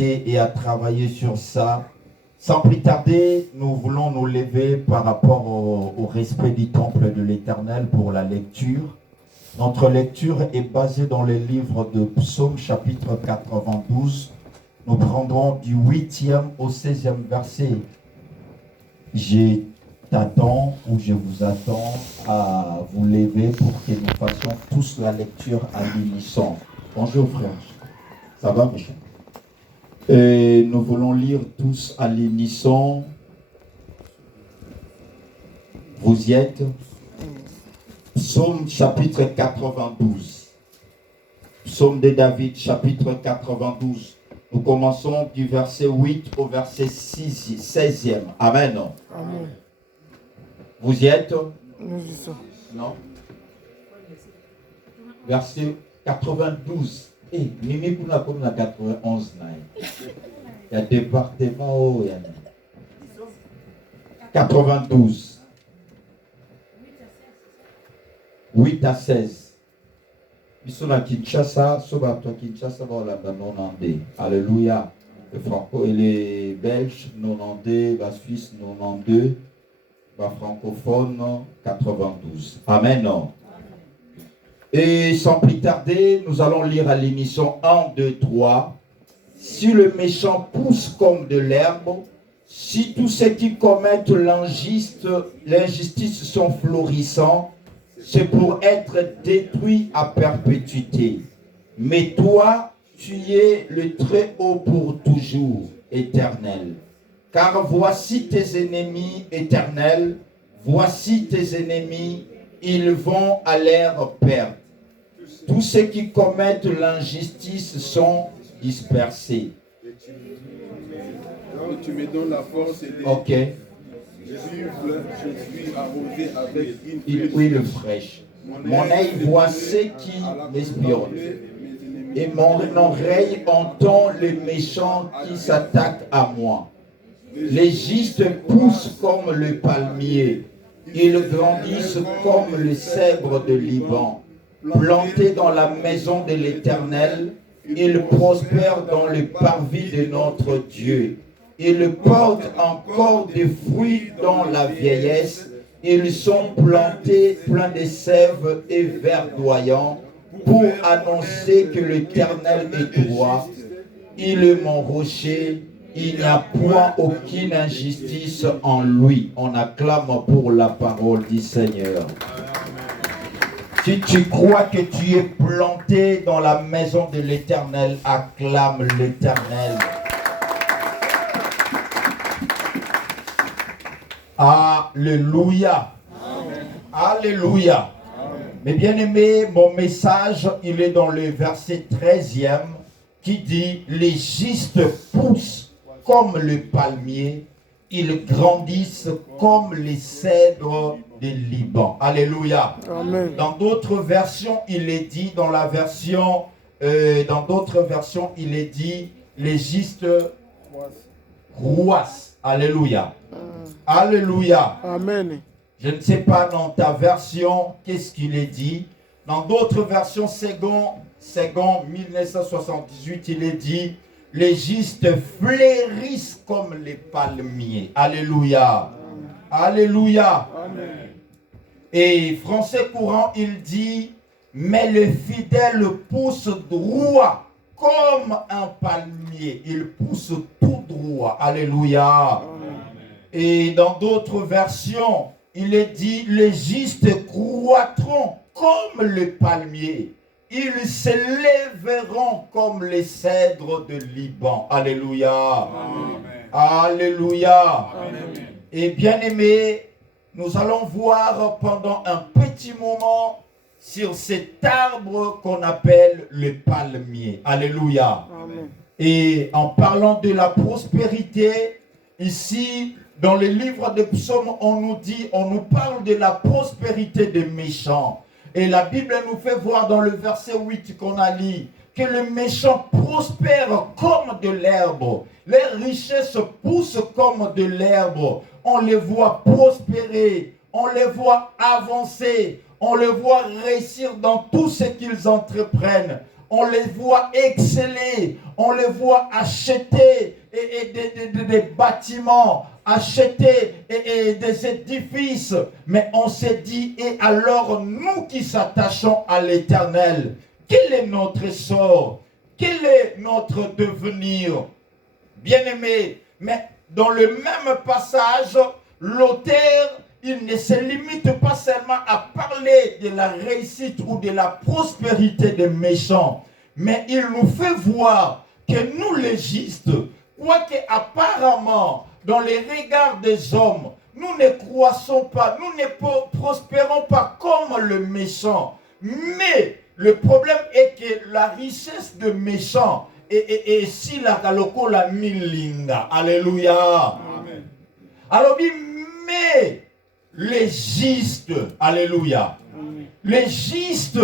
méditer et à travailler sur ça. Sans plus tarder, nous voulons nous lever par rapport au respect du temple de l'Éternel pour la lecture. Notre lecture est basée dans les livres de Psaume chapitre 92. Nous prendrons du 8e au 16e verset. Je t'attends ou je vous attends à vous lever pour que nous fassions tous la lecture à l'unisson. Bonjour frère. Ça va mes chers? Et nous voulons lire tous à l'unisson. Vous y êtes? Psaume chapitre 92. Psaume de David chapitre 92. Nous commençons du verset 8 au verset 16e. Amen. Amen. Vous y êtes? Nous y sommes. Non. Verset 92. Et Mimi pour la comme la 91. Il y a département. 92. 8 à 16. Bisona Kinshasa, Soba Kinshasa, la 90. Alléluia. Les Franco et les Belges, 90. La Suisse, 92. La francophone, 92. Amen. Et sans plus tarder, nous allons lire à l'émission 1, 2, 3. Si le méchant pousse comme de l'herbe, si tous ceux qui commettent l'injustice sont florissants, c'est pour être détruit à perpétuité. Mais toi, tu es le Très-Haut pour toujours, éternel. Car voici tes ennemis éternels, voici tes ennemis, ils vont à leur perte. Tous ceux qui commettent l'injustice sont dispersés. Donc tu me donnes la force et Ok. je suis arrosé avec une huile fraîche. Mon œil voit ceux qui m'espionnent. Et mon oreille entend les méchants qui s'attaquent à moi. Les justes poussent comme le palmier. Ils grandissent comme le cèdre de Liban. Plantés dans la maison de l'Éternel, ils prospèrent dans le parvis de notre Dieu. Ils portent encore des fruits dans la vieillesse. Ils sont plantés pleins de sève et verdoyants pour annoncer que l'Éternel est droit. Il est mon rocher. Il n'y a point aucune injustice en lui. On acclame pour la parole du Seigneur. Si tu crois que tu es planté dans la maison de l'Éternel, acclame l'Éternel. Alléluia. Alléluia. Mes bien-aimés, mon message, il est dans le verset 13e qui dit « Les justes poussent comme le palmier, ils grandissent comme les cèdres de Liban. » Alléluia. Amen. Dans d'autres versions, il est dit, dans d'autres versions, il est dit « Les justes croissent. » Alléluia. Alléluia. Amen. Je ne sais pas dans ta version, qu'est-ce qu'il est dit. Dans d'autres versions, second 1978, il est dit « Les justes fleurissent comme les palmiers. » Alléluia. Alléluia. Amen. Et français courant, il dit « Mais le fidèle pousse droit comme un palmier. » Il pousse tout droit. Alléluia. Amen. Et dans d'autres versions, il est dit, les justes croîtront comme le palmier. Ils s'élèveront comme les cèdres de Liban. Alléluia. Amen. Alléluia. Amen. Et bien aimés, nous allons voir pendant un petit moment sur cet arbre qu'on appelle le palmier. Alléluia. Amen. Et en parlant de la prospérité, ici, dans le livre de Psaumes, on nous parle de la prospérité des méchants. Et la Bible nous fait voir dans le verset 8 qu'on a lu, que le méchant prospère comme de l'herbe. Les richesses poussent comme de l'herbe. On les voit prospérer, on les voit avancer, on les voit réussir dans tout ce qu'ils entreprennent. on les voit exceller, on les voit acheter des bâtiments, acheter des édifices. Mais on s'est dit, et alors nous qui s'attachons à l'Éternel, quel est notre sort? Quel est notre devenir? Bien-aimés, mais dans le même passage, l'auteur, il ne se limite pas seulement à parler de la réussite ou de la prospérité des méchants, mais il nous fait voir que nous les justes, quoique apparemment, dans les regards des hommes, nous ne croissons pas, nous ne prospérons pas comme le méchant. Mais le problème est que la richesse de méchants et si la kaloko la milinga. Alléluia. Amen. Alors dit, mais les justes, alléluia. Amen. Les justes,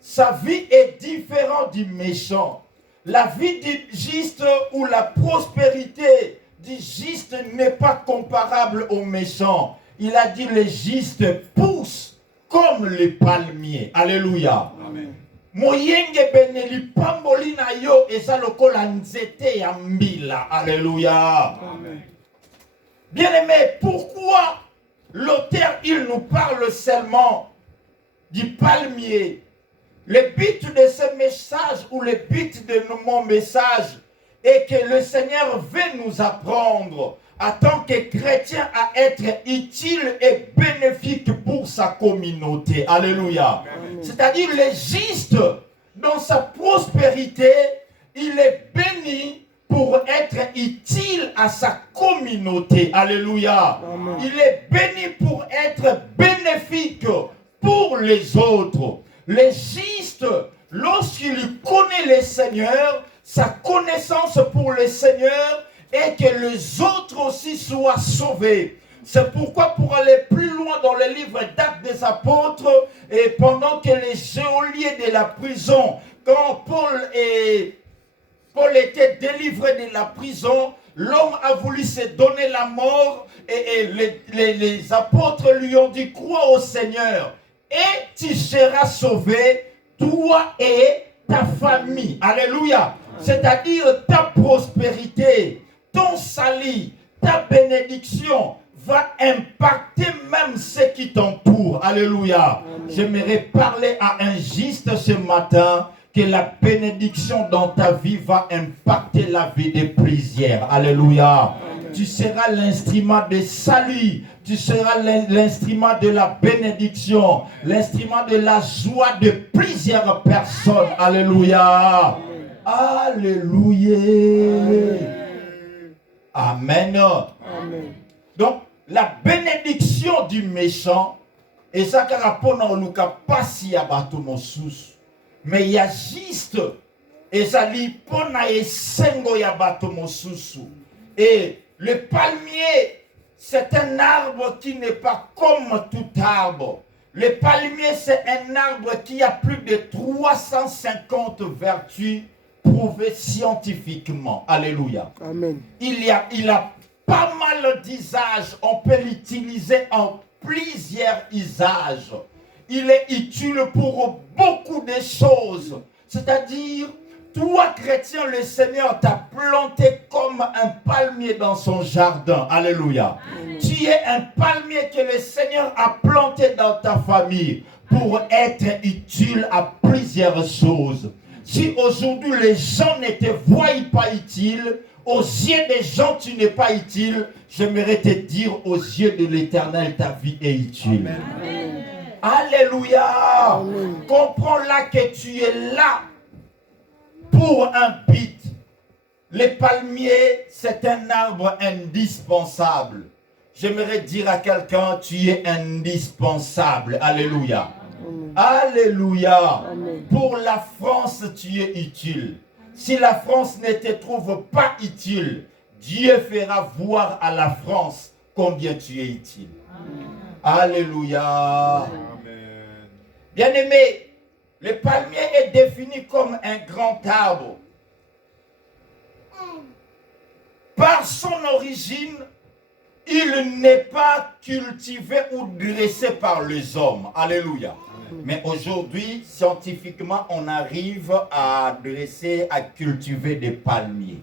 sa vie est différente du méchant. La vie du juste ou la prospérité du juste n'est pas comparable au méchant. Il a dit les justes poussent comme les palmiers. Alléluia. Amen. Moyenge beneli pamboli na yo eza lokola nzete ya mbila. Alléluia. Amen. Bien-aimé, pourquoi l'auteur il nous parle seulement du palmier? Le but de ce message ou le but de mon message est que le Seigneur veut nous apprendre en tant que chrétien à être utile et bénéfique pour sa communauté. Alléluia. C'est-à-dire le juste, dans sa prospérité, il est béni pour être utile à sa communauté. Alléluia. Amen. Il est béni pour être bénéfique pour les autres. Le juste, lorsqu'il connaît le Seigneur, sa connaissance pour le Seigneur est que les autres aussi soient sauvés. C'est pourquoi pour aller plus loin dans le livre d'Actes des Apôtres, et pendant que les geôliers de la prison, quand Paul était délivré de la prison, l'homme a voulu se donner la mort et les apôtres lui ont dit, crois au Seigneur et tu seras sauvé, toi et ta famille. Alléluia. C'est-à-dire ta prospérité, ton salut, ta bénédiction va impacter même ceux qui t'entourent. Alléluia. J'aimerais parler à un juste ce matin que la bénédiction dans ta vie va impacter la vie de plusieurs. Alléluia. Amen. Tu seras l'instrument de salut. Tu seras l'instrument de la bénédiction. L'instrument de la joie de plusieurs personnes. Alléluia. Alléluia. Amen. Amen. Donc, la bénédiction du méchant, et ça carapona oluka pasi ya bato mosusu. Mais il y a juste, et ça lipona esengo ya bato mosusu. Et le palmier, c'est un arbre qui n'est pas comme tout arbre. Le palmier, c'est un arbre qui a plus de 350 vertus prouvées scientifiquement. Alléluia. Amen. Il a pas mal d'usages. On peut l'utiliser en plusieurs usages. Il est utile pour beaucoup de choses. C'est-à-dire, toi, chrétien, le Seigneur t'a planté comme un palmier dans son jardin. Alléluia. Amen. Tu es un palmier que le Seigneur a planté dans ta famille pour être utile à plusieurs choses. Si aujourd'hui les gens ne te voient pas utile, aux yeux des gens tu n'es pas utile, j'aimerais te dire aux yeux de l'Éternel ta vie est utile. Amen. Alléluia. Amen. Comprends là que tu es là pour un but. Le palmier, c'est un arbre indispensable. J'aimerais dire à quelqu'un, tu es indispensable. Alléluia. Amen. Alléluia. Amen. Pour la France, tu es utile. Si la France ne te trouve pas utile, Dieu fera voir à la France combien tu es utile. Amen. Alléluia. Amen. Bien-aimé, le palmier est défini comme un grand arbre. Par son origine, il n'est pas cultivé ou dressé par les hommes. Alléluia. Mais aujourd'hui, scientifiquement, on arrive à dresser, à cultiver des palmiers.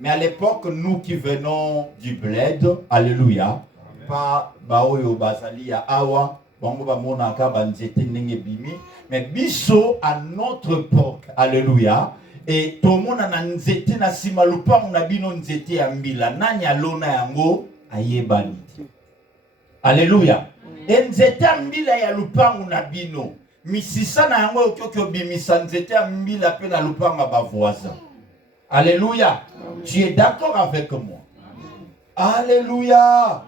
Mais à l'époque, nous qui venons du bled, alléluia, pas baoyo bazali ya awa, bango ba monaka banzete ndenge bimi, mais biso à notre époque, alléluia, et tout le monde a nzete na simalupa on a bino nzete ya mbila, nani alona yango ayebani. Alléluia. Et nzete ya mbila ya lupangu na bino, misisa na yango okyo bimisa nzete ya mbila pe na lupanga ba voisin. Alléluia. Tu es d'accord avec moi? Alléluia.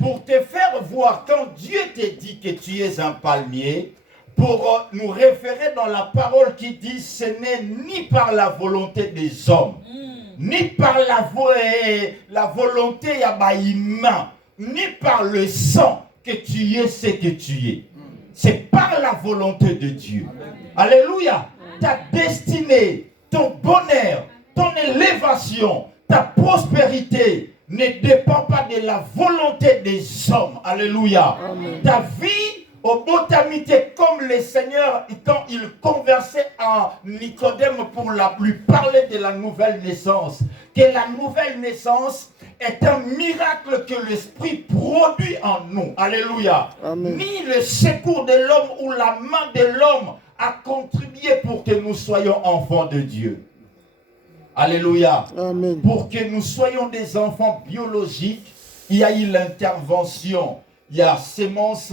Pour te faire voir, quand Dieu te dit que tu es un palmier, pour nous référer dans la parole qui dit ce n'est ni par la volonté des hommes, ni par la volonté humaine, ni par le sang que tu es ce que tu es. C'est par la volonté de Dieu. Alléluia. Ta destinée, ton bonheur, ton élévation, ta prospérité ne dépend pas de la volonté des hommes. Alléluia. Amen. Ta vie au botamité comme le Seigneur quand il conversait en Nicodème pour lui parler de la nouvelle naissance. Que la nouvelle naissance est un miracle que l'Esprit produit en nous. Alléluia. Amen. Ni le secours de l'homme ou la main de l'homme a contribué pour que nous soyons enfants de Dieu. Alléluia. Amen. Pour que nous soyons des enfants biologiques, il y a eu l'intervention. Il y a sémence